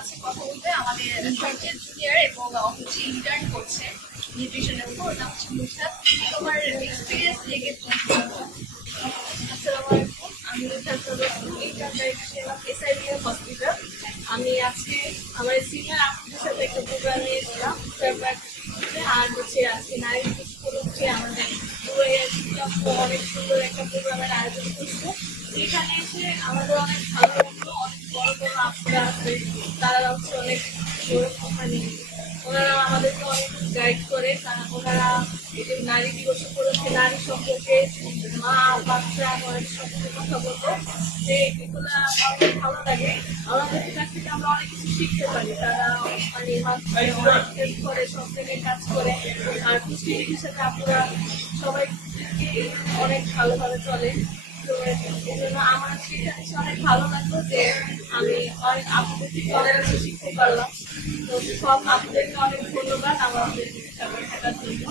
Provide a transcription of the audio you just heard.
কাছে কথা বলবে আমাদের সার্জেন্ট জুনিয়র এবং হচ্ছে ইন্টার্ন করছে নিউট্রিশনের উপর। ওর নাম হচ্ছে মুশাদ। তোমার এক্সপিরিয়েন্স থেকে আসসালামু আলাইকুম, আমি এসআইবিএম হসপিটাল। আমি আজকে আমার সিনিয়র আপুদের সাথে একটা প্রোগ্রামে এসেছিলাম, আর হচ্ছে আজকে নারী দিবস উপলক্ষে আমাদের অনেক সুন্দর একটা প্রোগ্রামের আয়োজন করছে। এখানে এসে আমাদের অনেক ভালো লাগলো। অনেক বড় বড় আপুরা আছে, তারা হচ্ছে অনেক মানে ওনারা আমাদেরকে অনেক গাইড করে। ওনারা এই যে নারী দিবস উপলক্ষে নারী সম্পর্কে, মা বাচ্চা অনেক সম্পর্কে কথা বলবো, যে এগুলো অনেক ভালো লাগে। আমাদের কাছ থেকে আমরা অনেক কিছু শিখতে পারি। তারা মানে অনেক হেল্প করে, সব থেকে কাজ করে। আর পুষ্টির সাথে আপনারা সবাই অনেক ভালোভাবে চলে। তো এই জন্য আমার সেখানে অনেক ভালো লাগলো যে আমি অনেক আপনাদের থেকে অনেক কিছু শিখতে পারলাম। তো সব আপনাদেরকে অনেক ধন্যবাদ আমাদের সাথে থাকার জন্য।